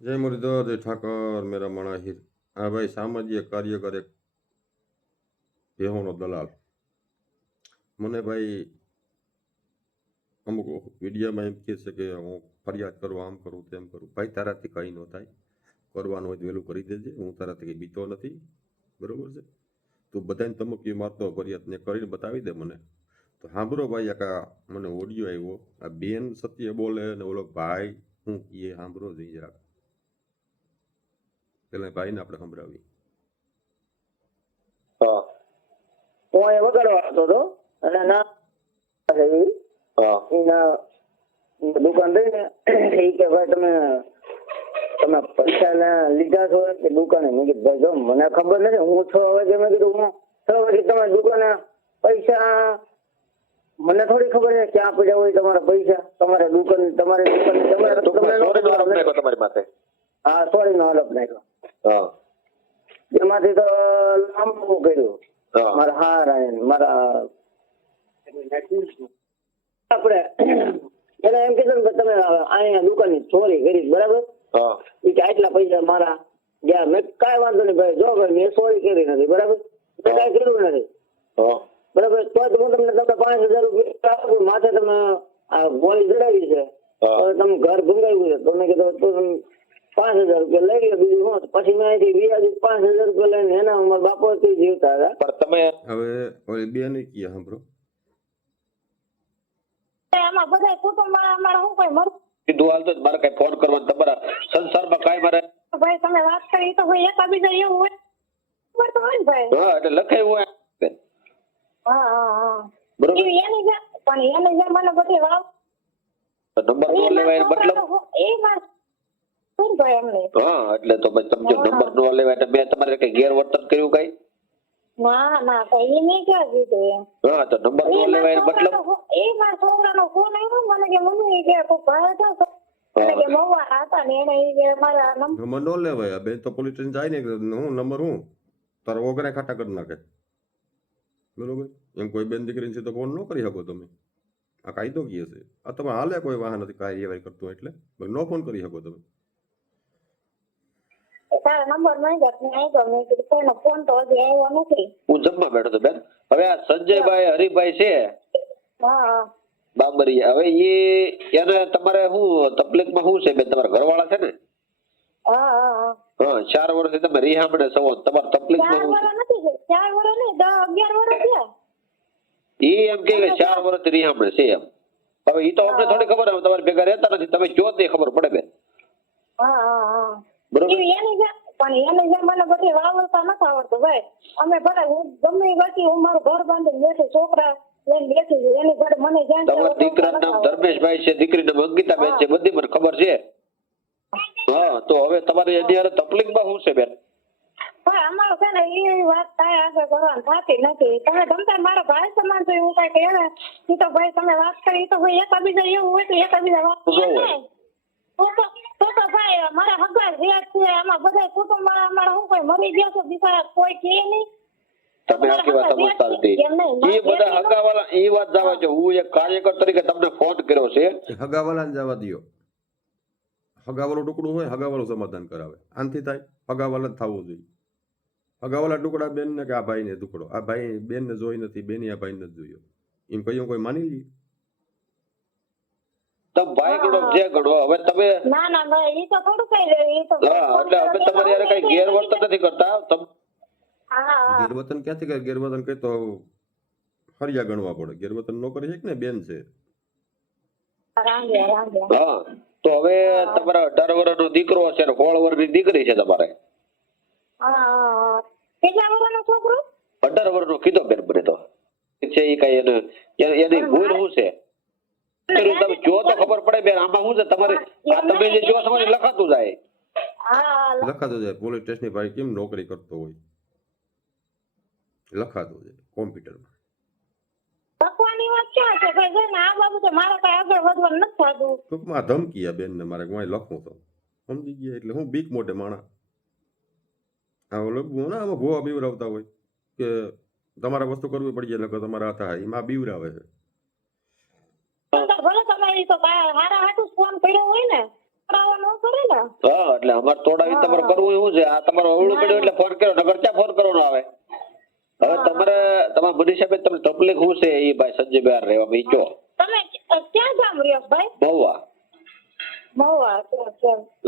जय मुरलीधर जय ठाकर मेरा मणा हीर। हाँ भाई सामाजिक कार्य करे बेहोनो दलाल મને ભાઈ અમુક વિડીયોમાં એમ કહે છે કે હું ફરિયાદ કરું આમ કરું તેમ કરું ભાઈ તારાથી કંઈ ન થાય કરવાનું હોય તો વહેલું કરી દેજે હું તારાથી કંઈ બીતો નથી બરોબર છે તું બધાને ધમકી મારતો ફરિયાદ ને કરીને બતાવી દે મને તો સાંભળો ભાઈ આ મને ઓડિયો આવ્યો આ બેન સત્ય બોલે અને ઓલો ભાઈ હું કીએ સાંભળો જઈ જરાક પેલા ભાઈને આપણે સંભળાવી હા હું એ વગાડવા આવતો હતો અને ના હા એના દુકાન રહીને એ કે ભાઈ તમે પૈસા લીધા છો કે દુકાને? મેં કીધું ભાઈ જો મને ખબર નથી, હું 6 વાગે મેં કીધું હું 6 વાગે તમારી દુકાને પૈસા મને થોડી ખબર છે ક્યાં પડ્યા હોય તમારા પૈસા તમારી દુકાન તમારી માથે હા સોરી નો આરોપ નાખ્યો. હા એમાંથી તો લાંબુ કર્યું હા મારા હાર મારા આપણે એને એમ કીધું કે તમે અહીંયા દુકાનની ચોરી કરી બરાબર, હા એ કે આટલા પૈસા મારા ગયા. મેં કાંઈ વાંધો નહીં ભાઈ, જો ભાઈ મેં ચોરી કરી નથી બરાબર, મેં કાંઈ કર્યું નથી હા બરાબર, તો હું તમને 5,000 રૂપિયા આપું, માથે તમે આ ગોળી ચડાવી છે હા. તો તમે ઘર ભંગાવ્યું છે તો મેં કીધું તો તમે 5,000 રૂપિયા લઈ લો બીજું શું. પછી મેં અહીંથી વ્યાજ 5,000 રૂપિયા લઈને એના મારા બાપો જીવતા હતા. પણ તમે હવે ઓલી બેન કીએ સાંભળો એમાં બધા કુટુંબ વાળા શું કોઈ મર કીધું હાલ તો મારે કઈ ફોન કરવો તમારા સંસારમાં કાંઈ મારે ભાઈ તમે વાત કરી તો ભાઈ એકા બીજા એવું હોય ખબર તો હોય ને ભાઈ. હા એટલે લખાયું હોય હા હા હા બરોબર. એની જેમ પણ એની જેમ મને બધી વાવ નંબર નો લેવાય મતલબ એ વાત શું ભાઈ એમને હા એટલે તો ભાઈ સમજો નંબર નો લેવાય એટલે મેં તમારે કઈ ગેરવર્તન કર્યું કઈ? ના ના કઈ એ નહીં ક્યાં કીધું એમ. હા તો નંબર નો લેવાય મતલબ એ મારા છોકરાનો ફોન આવ્યો મને કે મમ્મી કે કોઈ ભાઈ હતો મને કે મવા હતા ને એને ઈ કે મારા નંબર નંબર ન લેવાય આ બેન તો પોલીસ સ્ટેશન જાય ને હું નંબર હું તારો વગરે ખાટા કરી નાખે બરોબર. એમ કોઈ બેન દીકરીને છે તો ફોન ન કરી શકો તમે, આ કાયદો કહે છે. આ તમે હાલે કોઈ વાહન નથી કાર્યવાહી કરતું એટલે નો ફોન કરી શકો તમે. તારા નંબર માંગ્યો મેં આવ્યો મેં કીધું કોઈનો ફોન તો હજી આવ્યો નથી. હું જમવા બેઠો હતો બેન. હવે આ સંજયભાઈ હરિભાઈ છે હા હા બાબરિયા, હવે એને તમારે શું તકલીફમાં શું છે બેન? તમારા ઘરવાળા છે ને? હા હા હા હા 4 વર્ષથી તમે રિહામણે સવો તમારી તકલીફમાં 4 શું વર્ષ નથી થયા. 4 વર્ષ નહીં 10-11 વર્ષ થયા. છે? ઈ એમ કે 4 વર્ષથી રિહામણે છે એમ. હવે ઈ તો અમને થોડી ખબર આવે, તમારે ભેગા રહેતા નથી, તમે જો તે ખબર પડે બેન હા હા હા બરોબર. એની જેમ પણ એની જેમ મને બધી વાવરતા નથી આવડતું ભાઈ. અમે ભલે હું ગમે એ બાકી હું મારું ઘર બાંધીને બેઠી છોકરા લઈને બેઠી છું એની ઘરે મને જ્યાં તમારા દીકરાનું નામ ધર્મેશભાઈ છે, દીકરીનું નામ અંકિતાબેન છે, બધી મને ખબર છે. હા તો હવે તમારે એની હારે તકલીફમાં શું છે બેન? ભાઈ અમારું છે ને એ વાત કાંઈ આગળ કરવાની થતી નથી. તમે તમતાર મારો ભાઈ સમાન છો એવું કાંઈ કહે ને એ તો ભાઈ તમે વાત કરી એ તો ભાઈ એકાબીજા એવું હોય તો એકાબીજા વાત શું કરે હોય? ને. તો ભાઈ મારા હગાર વ્યાજ છે આમાં બધા કુટુંબ વાળા અમારા હું કોઈ મરી ગયો તો બિચારા કોઈ કહે નહીં. તમે આખી વાત સમજતા નથી. એ બધા હગાવાળા એ વાત જવા છે. હું એક કાર્યકર તરીકે તમને ફોન કર્યો છે. હગાવાલાને જવા દ્યો. હગાવાળું ટુકડું હોય હગાવાળું સમાધાન કરાવે. આનથી થાય હગાવાલા જ થવું જોઈએ. હગાવાલા ટુકડા બેનને કે આ ભાઈને ટુકડો, આ ભાઈ બેનને જોઈ નથી, બેને આ ભાઈને જ જોયો, એમ કહ્યું કોઈ માની લે? તમે ભાઈ ગણો જે ગણો. હવે તમે ના ના ભાઈ એ તો થોડું કઈ રહ્યું એ તો હા એટલે અમે તમારી હારે કઈ ગેરવર્તન નથી કરતા. હા હા ગેરવતન ક્યાંથી કરે? ગેરવતન કઈ તો ફરિયા ગણવા પડે. ગેરવતન ન કરી શકે ને, બેન છે. રાંધ્યા રાંધ્યા હા તો હવે તમારા 18 વર્ષનો દીકરો છે ને 16 વર્ષની દીકરી છે તમારે. હા હા કેટલા વર્ષનો છોકરો? 18 વર્ષનો કીધો બેન મને તો છે. એ કઈ એની ભૂલ શું છે? તમે જો તો ખબર પડે બેન. આમાં શું છે તમારે આ તમે જે જો તમારે લખાતું જાય. હા લખાતું જાય. પોલીસ સ્ટેશનની ભાઈ કેમ નોકરી કરતો હોય લખાતું જાય કોમ્પ્યુટરમાં. લખવાની વાત ક્યાં છે ભાઈ? જો ને આ બાબતે મારે કઈ આગળ વધવાનું નથી થતું. ટૂંકમાં ધમકી આ બેનને મારે હું અહીં લખું તો સમજી ગયા એટલે હું બીક મોટે માણા આ ઓલો ના આમાં ભૂવા બીવરાવતા હોય કે તમારે વસ્તુ કરવી પડી જાય નકર તમારા હાથ થાય એમાં બીવરાવે છે. ભલે તમારી તો હારા હાટું ફોન કર્યો હોય ને તોડાવવાનો કરે ને હા એટલે અમારે તોડાવી તમારે કરવું શું છે? આ તમારો અવળું પડ્યું એટલે ફોન કર્યો, નકર ક્યાં ફોન કરવાનો આવે? હવે તમારા મનીષાબેન તમને તકલીફ શું છે એ ભાઈ સંજયભાઈ રહેવા ઈ કહો. તમે ક્યાં ગામ રહ્યો ભાઈ? મહુવા. મહુવા.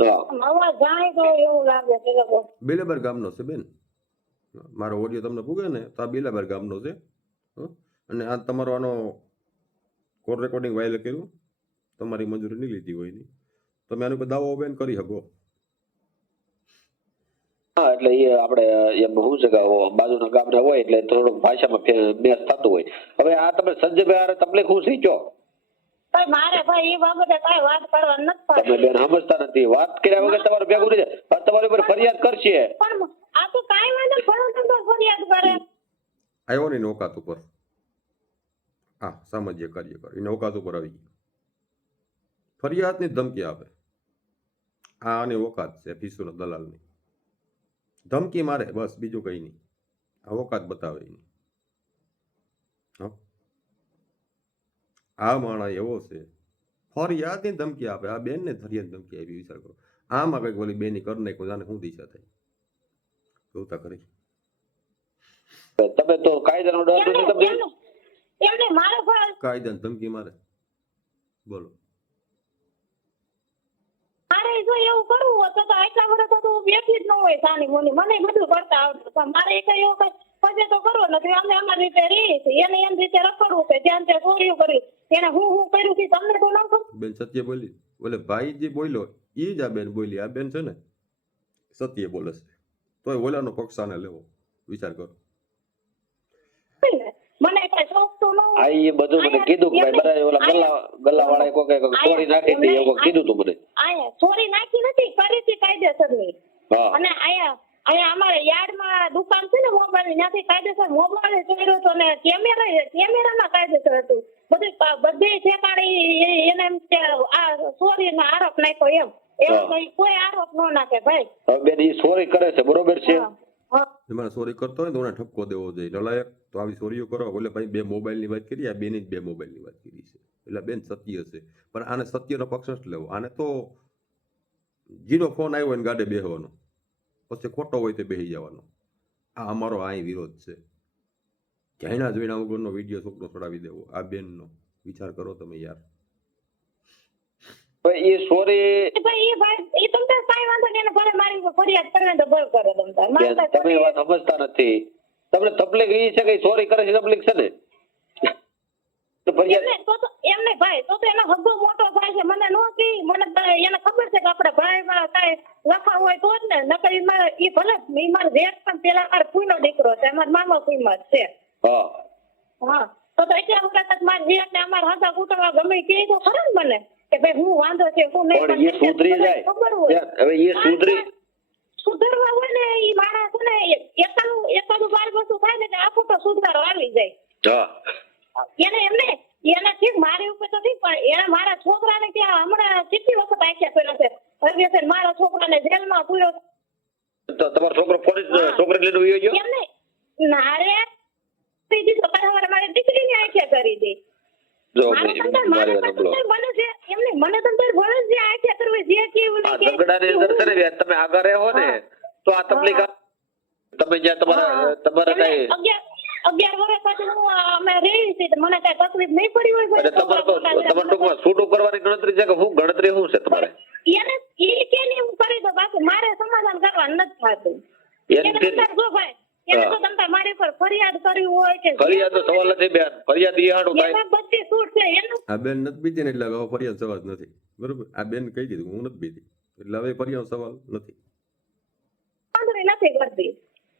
હા મહુવા જાય તો એવું લાગે છે કે બેલાબર ગામનો છે બેન. મારો ઓડિયો તમને પૂગે ને તો આ બેલાબર ગામનો છે. અને આ તમારો આનો કોલ રેકોર્ડિંગ વાયલ કર્યું, તમારી મંજૂરી નહીં લીધી હોય ની, તમે આનો પર દાવો બેન કરી શકો. હા એટલે એ આપણે એમ શું છે કે બાજુના ગામના હોય એટલે થોડુંક ભાષામાં મેચ થતું હોય. હવે આ તમે સંજયભાઈ હારે તકલીફ શું છે કહો? ભાઈ મારે ભાઈ એ બાબતે કઈ વાત કરવા નથી તમે પડતી. બેન સમજતા નથી. વાત કર્યા વગર તમારે ભેગું નહીં થાય. તમારી ઉપર ફરિયાદ કરશે. પણ આ તો કાંઈ વાંધો નહીં, પણ ફરિયાદ કરે. આવ્યો ને નોકાત ઉપર, હા સામાજ્ય કાર્યકર એ નોકાત ઉપર આવી ગયો, ફરિયાદની ધમકી આપે. આ આની ઓકાત છે ફીસુના દલાલની. ધમકી મારે બસ, બીજું કઈ નહીં. આ ઓકાત બતાવે નહીં. આ માણસ એવો છે, ફરિયાદની ધમકી આપે. આ બેનને ફરિયાદ ધમકી આપી, વિચાર કરો. આમાં કંઈક ઓલી બેની કરી નાખો, જાને શું દિશા થાય જોતા કરી. તમે તો કાયદાનો ડર નથી તમને? એમને મારો ભાઈ કાયદાની ધમકી મારે, બોલો. મારે જો એવું કરવું હોય તો આટલા વર્ષ તો હું બેઠી જ ન હોય સાની મુની. મને બધું કરતા આવડતું, પણ મારે કઈ એવું કઈ પજે તો કરવો નથી. અમે અમારી રીતે રહીએ છીએ, એને એમ રીતે રખડવું છે. જ્યાં ત્યાં ચોરીઓ કરી, એને હું કર્યું કે તમને તો ન ખબર. બેન સત્ય બોલી, બોલે ભાઈ જે બોલ્યો એ જ આ બેન બોલી. આ બેન છે ને સત્ય બોલે છે, તોય ઓલાનો પક્ષ આને લેવો, વિચાર કરો. મને કઈ શોખ તો ન હોય. આ એ બધું મને કીધું કે ભાઈ બરાબર ઓલા ગલ્લા વાળાએ કોઈ ચોરી નાખી હતી એવું કીધું તું મને. આયા ચોરી નાખી નથી, કરી હતી કાયદેસરની. હા અને અહીંયા અમારે યાર્ડમાં દુકાન છે ને મોબાઈલ, ત્યાંથી કાયદેસર મોબાઈલ ચોર્યો હતો ને કેમેરામાં કાયદેસર હતું. બધી ઠેકાણે એને એમ કે આ ચોરીનો આરોપ નાખ્યો એમ. એવું કઈ કોઈ આરોપ ન નાખે ભાઈ. હવે બેન એ ચોરી કરે છે બરોબર છે. તમારે ચોરી કરતો હોય તો એને ઠપકો દેવો જોઈએ. નલાયક તો આવી ચોરીઓ કરો. એટલે ભાઈ બે મોબાઈલની વાત કરી, આ બેની જ બે મોબાઈલની વાત કરી છે. એટલે બેન સત્ય છે, પણ આને સત્યનો પક્ષ જ લેવો. આને તો જીરો ફોન આવ્યો ને ગાડે બેહવાનો, પછી ખોટો હોય તો બેસી જવાનો. આ અમારો અહીં વિરોધ છે. ક્યાંયના જોઈના વગરનો વિડીયો છોકરો ચડાવી દેવો, આ બેનનો વિચાર કરો તમે યાર. એ ચોરી ભાઈ એ તમને કાંઈ વાંધો નહીં, એને ભલે મારી ઉપર ફરિયાદ કરે તો ભલે કરે. તમે વાત સમજતા નથી. તમને તકલીફ એ છે કે ચોરી કરે છે તકલીફ છે ને? એમને ભાઈ તો એનો હગ્ગો મોટો ભાઈ છે. મને નો કી, મને એને ખબર છે કે આપણે ભાઈ માં કઈ લખા હોય તો જ ને. નકર ઈ ભલે ઈ મારો જેઠ પણ પેલા મારો ફૂઈનો દીકરો છે, અમારા મામા ફૂઈમાં છે. હા તો એટલા વખત મારા જેઠ ને અમારા હાથા કુટુંબ ગમે કે તો ખરું ને મને કે ભાઈ હું વાંધો છે હું નહીં. પણ એ સુધરી જાય. હવે એ સુધરવા હોય ને ઈ માણસ ને એકાદું બાર વસ્તુ થાય ને આખું તો સુધારો આવી જાય. એને ઠીક મારી ઉપર તો ઠીક, પણ એને મારા છોકરાને ત્યાં હમણાં કેટલી વખત આખ્યા કર્યો છે. મારા છોકરાને જેલમાં પૂર્યો. તો તમારો છોકરો પોલીસ છોકરી લઈને વયો ગયો? એમને ના રે મારી દીકરીને આખ્યા કરી દે. મને તમે ભલે જે આખ્યા કરવી જે કેવું ઝઘડાની અંદર છે ને તમે આગળ રહો ને તો આ તકલીફ તમે જ્યાં તમારે કઈ 11 વર્ષ પછી હું અમે રહી છે, મને કઈ તકલીફ નહીં પડી હોય. તમારે ટૂંકમાં છૂટું કરવાની ગણતરી છે કે શું ગણતરી શું છે તમારે? એને એ કે નહીં હું કરી દઉં, બાકી મારે સમાધાન કરવાનું નથી થતું. જો ભાઈ એને તો તમે મારી પર ફરિયાદ કરી હોય કે ફરિયાદ નો સવાલ નથી બેન, ફરિયાદ એ હાડું થાય. બધી છૂટ છે એનું. આ બેન નથી બીતી ને એટલે હવે ફરિયાદ સવાલ નથી, બરોબર. આ બેન કહી દીધું હું નથી બીતી, એટલે હવે ફરિયાદ સવાલ નથી. નથી કરતી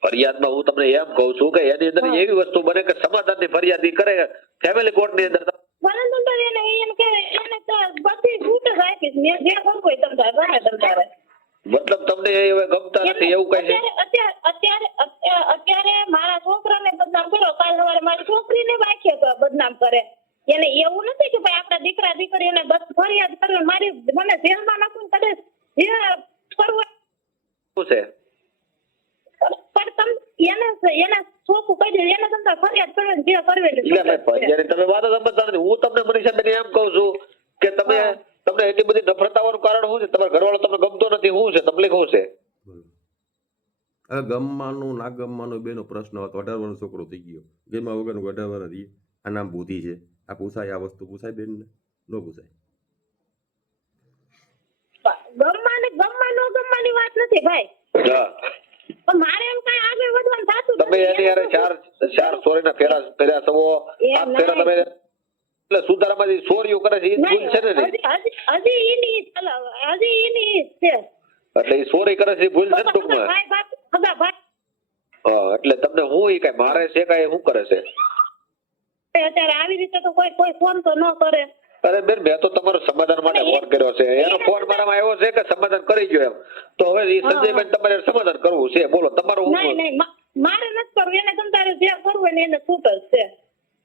ફરિયાદમાં હું તમને એમ કઉ છું કે એની અંદર એવી વસ્તુ બને કે સમાધાનની ફરિયાદ કરે ફેમિલી કોર્ટ ની અંદર. પરંતુ એને એમ કે એને તો બધી છૂટ જ આપીશ, મેં જે કરવું હોય તમારે ગમે તમારે. મતલબ તમને હવે ગમતા નથી એવું કઈ છે? અત્યારે મારા છોકરાને બદનામ કર્યો, કાલ સવારે મારી છોકરીને વાંખ્યા બદનામ કરે. એને એવું નથી કે ભાઈ આપણા દીકરા દીકરીને ફરિયાદ કરવી, મારી મને જેલમાં નાખવું કદાચ જે કરવું છે. પણ એને છોકું કહી દે, એને તમને ફરિયાદ કરવી જે કરવી. તમે વાતો સમજતા નથી. હું તમને મનીષાબેન એમ કઉ છું કે તમે તમને એટલી બધી નફરત આવવાનું કારણ શું છે? તમારા ઘરવાળો તમને ગમતો નથી, શું છે તકલીફ શું છે? બોલો. હવે ગમવાનું ના ગમવાનું બેનો પ્રશ્ન હતો. 18 વર્ષનો છોકરો થઈ ગયો, જેમાં વગરનું 18 વર્ષ રહીએ. આ નામ બુદ્ધિ છે? આ પૂછાય? આ વસ્તુ પૂછાય બેનને? ન પૂછાય. ગમવા ન ગમવાની વાત નથી ભાઈ, હા, પણ મારે એમ કઈ આગળ વધવાનું થતું તમે નથી. એની હારે ચાર સોરીના ફેરા ફેર્યા છો. એમ આ ફેરા તમે એટલે સુધારામાં જે સોરીઓ કરે છે એ જ ભૂલ છે ને નહીં? હજી એની ઈ ચલાવે, હજી એની ઈ છે. એટલે એ સોરી કરે છે એ ભૂલ છે ને ટૂંકમાં. ભાઈ બાપ ખગા ભાઈ હા, એટલે તમને હું ઈ કઈ મારે છે કઈ શું કરે છે? અત્યારે આવી રીતે તો કોઈ ફોન તો ન કરે. અરે બેન, મેં તો તમારો સમાધાન માટે ફોન કર્યો છે. એનો ફોન મારામાં આવ્યો છે કે સમાધાન કરી ગયો એમ. તો હવે એ સંજયભાઈ તમારે સમાધાન કરવું છે. બોલો તમારું નહીં હું? નહીં મારે નથી કરવું, એને તમારે જે કરવું હોય ને એને છૂટ જ છે.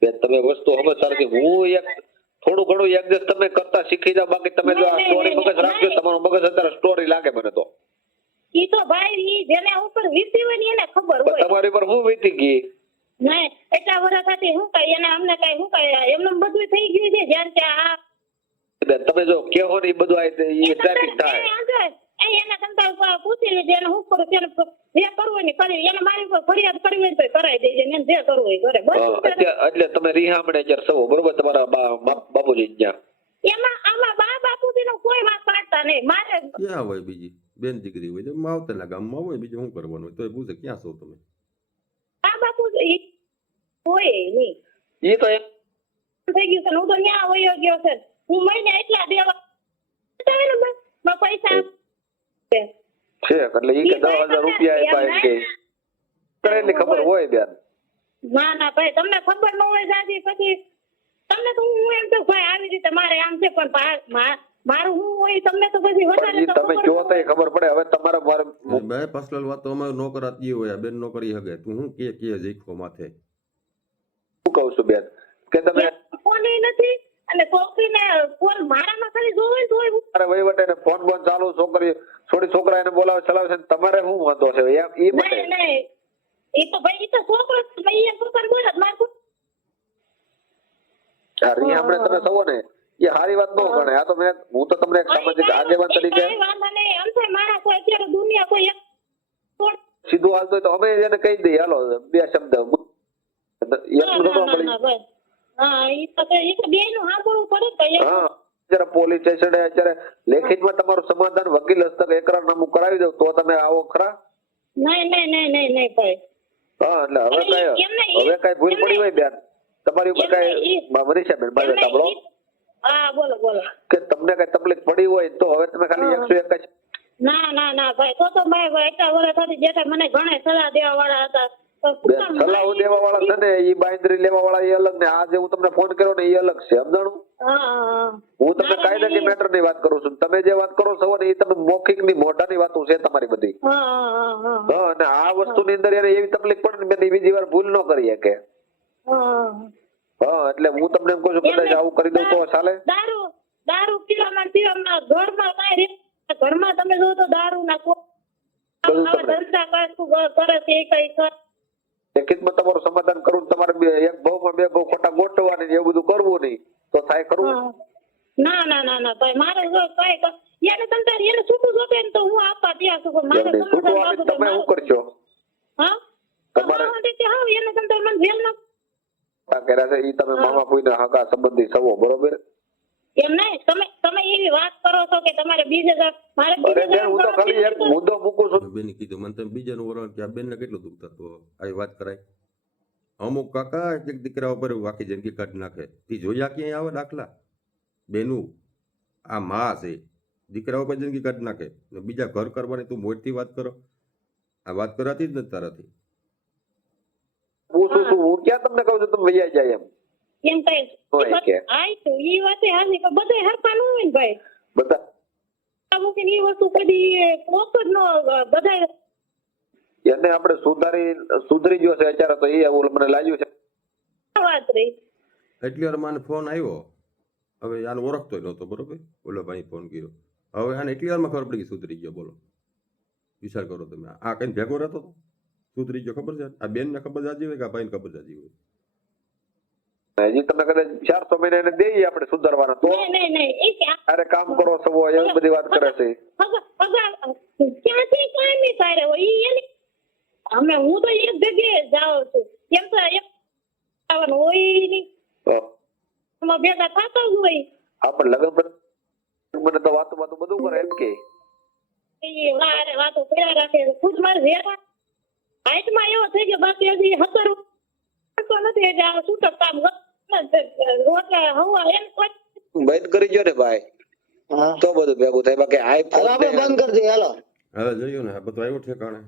બેન તમે વસ્તુ સમજતા નથી. હું એક થોડું ઘણું એડજસ્ટ તમે કરતા શીખી જાવ. બાકી તમે જો આ સ્ટોરી મગજ રાખજો, તમારું મગજ અત્યારે સ્ટોરી લાગે મને તો. ઈ તો ભાઈ ઈ જેને ઉપર વીતી હોય ને એને ખબર પણ હોય. તમારી પર હું વીતી ગઈ? નહીં એટલા વર્ષ થતી શું કઈ એને અમને કઈ શું કઈ એમને બધું થઈ ગયું છે. જ્યારે ત્યાં બેન તમે જો કેવો ને એ બધું એ ટ્રાફિક થાય. એને તમતાર પૂછી લેજે એને શું કરું તેને જે કરવું હોય ને કરી. એને મારી ઉપર ફરિયાદ કરવી હોય તો કરાવી દેજે, એને જે કરવું હોય કરે. એટલે તમે રીહામણે જ્યારે સવો બરોબર તમારા બાપુજી ત્યાં એમાં આમાં બા બાપુજી નો કોઈ વાત પાડતા નહીં. મારે ક્યાં હોય બીજી બેન દીકરી હોય? માવતરના ગામમાં હોય, બીજું શું કરવાનું હોય? તો એ પૂછે ક્યાં છો તમે? બા બાપુજી હોય નહીં. એ તો એમ થઈ ગયું છે ને હું તો ન્યા વયો ગયો છે. હું મહિને એટલા દેવા પૈસા છે એટલે ઈ કે 10,000 રૂપિયા આપ્યા એમ કે કરેલી ખબર હોય બેન. ના ના ભાઈ તમને ખબર ન હોય દાદી પછી તમને તો હું એમ તો ભાઈ આવી રીતે મારે આમ છે પણ મારું હું હોય તમને તો પછી વધારે પણ ઈ તો તમે ખબર જો ન તો હોય. ખબર પડે. હવે તમારે મારે બે પર્સનલ વાત તો અમે નો કરાતી હોય. આ બેન નો કરી શકે. તું શું કે જીખો માથે? શું કહું છું બેન કે તમે ફોન નથી અને છોકરીને ફોન મારામાં ખાલી જોવે ને તોય તમારે વહીવટ એને ફોન બોન ચાલુ છોડી છોકરા એને બોલાવે ચલાવે છે ને તમારે શું વાંધો છે એમ ઈ માટે? નહીં નહીં એ તો ભાઈ એ તો છોકરો એ છોકરો બોલે મારું આ રીહામણે તમે સવો ને એ સારી વાત ન ગણે. આ તો હું તો તમને એક સામાજિક આગેવાન તરીકે કઈ વાંધો નહીં. આમ થાય મારા કોઈ અત્યારે દુનિયા કોઈ એક સીધું હાલતો હોય તો અમે એને કહી દઈએ હાલો બે શબ્દ એટલું તો મળી. હા એ તો બેયનું સાંભળવું પડે કે એક હા, જરા પોલીસ સ્ટેશને અત્યારે લેખિતમાં તમારું સમાધાન વકીલ હસ્તક એકરારનામું કરાવી દો તો તમે આવો ખરા. નહીં ભાઈ. હા, એટલે હવે એમને કઈ ભૂલ પડી હોય બેન તમારી ઉપર કઈ એમને મનીષા બેન બાજુ સાંભળો હા બોલો કે તમને કઈ તકલીફ પડી હોય તો હવે તમે ખાલી 101 ના ભાઈ તો ભાઈ એટલા વર્ષ હતી જેઠા મને ઘણા સલાહ દેવા વાળા હતા. સલાહ દેવા વાળા છે ને ઈ બાંયધરી લેવા વાળા એ અલગ ને આ જે હું તમને ફોન કર્યો ને એ અલગ છે સમજાણું? હું તમને કાયદાકીય મેટર ની વાત કરું છું. તમે જે વાત કરો છો ને એ તમે મૌખિક ની મોઢાની વાતો છે તમારી બધી. હા, અને આ વસ્તુની અંદર એને એવી તકલીફ પડે ને બેન બીજી વાર ભૂલ ન કરી શકે. હા, એટલે હું તમને એમ કહું છું કદાચ આવું કરી દઉં તો ચાલે? દારૂ પીવામાં ઘરમાં કઈ ઘરમાં તમે જો તો દારૂ ના ધંધા કરે છે એ કઈ લેખિતમાં તમારું સમાધાન કરવું તમારે એક ભાવમાં બે ભાવ ખોટા ગોઠવવાની એવું બધું કરવું નહીં તો થાય ખરું? ના ભાઈ મારે જો કઈ એને તમતાર એને છૂટું જોતે ને તો હું આપવા ત્યાં છું પણ મારે છૂટું આપી તમે શું કરશો? હા તમારે એને તમતાર મને જેલ ના કર્યા છે ઈ તમે મામા ફોઈના હગા સંબંધી સવો બરોબર? એમ નહીં તમે એવી વાત કરો છો કે તમારે બીજે મારે અરે બેન હું તો ખાલી એક મુદ્દો મૂકું છું. બેન કીધું મને તમે બીજાનું વરણ કે આ બેનને કેટલું દુઃખ થતું હોય. આવી વાત કરાય? અમુક કાકા એક દીકરા ઉપર આખી જિંદગી કાઢી નાખે. તી જોયા ક્યાંય આવે દાખલા? બેનું આ માં છે, દીકરા ઉપર જિંદગી કાઢી નાખે ને બીજા ઘર કરવાની તું મોટથી વાત કરો. આ વાત કરાતી જ નથી તારાથી. પૂછું છું હું ક્યાં તમને કહું છું તમે વૈયા જાય એમ કઈ હોય કે આય તો ઈ વાતે હાલી પણ બધે હરખા ન હોય ને ભાઈ. બધા અમુક ઈ વસ્તુ કદી પોક જ ન બધા એને આપણે સુધરી ગયો છે અત્યારે તો એ એવું મને લાગ્યું છે. વાત રહી એટલી વાર મને ફોન આવ્યો. હવે આને ઓળખતો નહોતો બરોબર. ઓલો ભાઈ ફોન કર્યો. હવે આને એટલી વારમાં ખબર પડી કે સુધરી ગયો. બોલો વિચાર કરો તમે. આ કઈ ભેગો રહેતો હતો સુધરી ગયો ખબર છે? આ બેનને ખબર જાજી હોય કે આ ભાઈને ખબર જાજી હોય? હજી તમે કદાચ 400 મહિના એને દઈએ આપણે સુધારવાના તો નહીં એ ક્યાં અરે કામ કરો સવો એવી બધી વાત કરે છે ક્યાંથી કાંઈ નહીં થાય હોય ઈ એની અમે હું તો એક જગ્યાએ જાઉં છું કેમ તો એક આવવાનું હોય નહીં તો એમાં ભેગા થતા જ હોય આપણે લગન મને તો વાતો બધું કરે એમ કે એ વારે વાતો કર્યા રાખે ખુદ મારે જેવા હાઈટમાં એવો થઈ ગયો બાકી હજી 70 તો નથી એટલે આ છૂટક કામ રોટલા હવા એમ બંધ કરી ગયો ને ભાઈ હા તો બધું ભેગું થાય બાકી હાલો આપણે બંધ કરી દઈએ હાલો હવે જોયું ને આ બધું આવ્યું ઠેકાણે.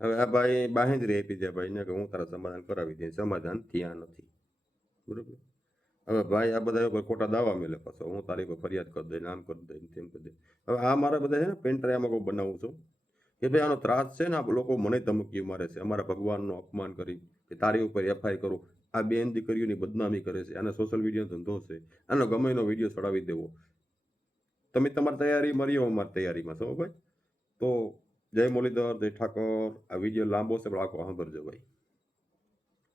હવે આ ભાઈ બાહેંધરી આપી દે ભાઈને કે હું તારા સમાધાન કરાવી દઈશ. સમાધાન ત્યાં નથી, બરોબર. હવે ભાઈ આ બધા ઉપર ખોટા દાવા મેલે પાછો હું તારી પર ફરિયાદ કરી દઈ, આમ કરી દઈ, તેમ કરી દઈ. હવે આ મારા બધા છે ને પેન્ટ્રાયામાં કોઈ બનાવું છું કે ભાઈ આનો ત્રાસ છે ને આ લોકો મને ધમકી મારે છે, અમારા ભગવાનનું અપમાન કરી કે તારી ઉપર એફઆઈ કરું. આ બેન દીકરીઓની બદનામી કરે છે, આને સોશિયલ મીડિયાનો ધંધો છે, આનો ગમે એનો વિડીયો ચડાવી દેવો. તમે તમારી તૈયારી મારી અમારી તૈયારીમાં છો ભાઈ. તો જય મુરલીધર, જય ઠાકોર. આ વિડીયો લાંબો છે પણ આખો સાંભળજો ભાઈ.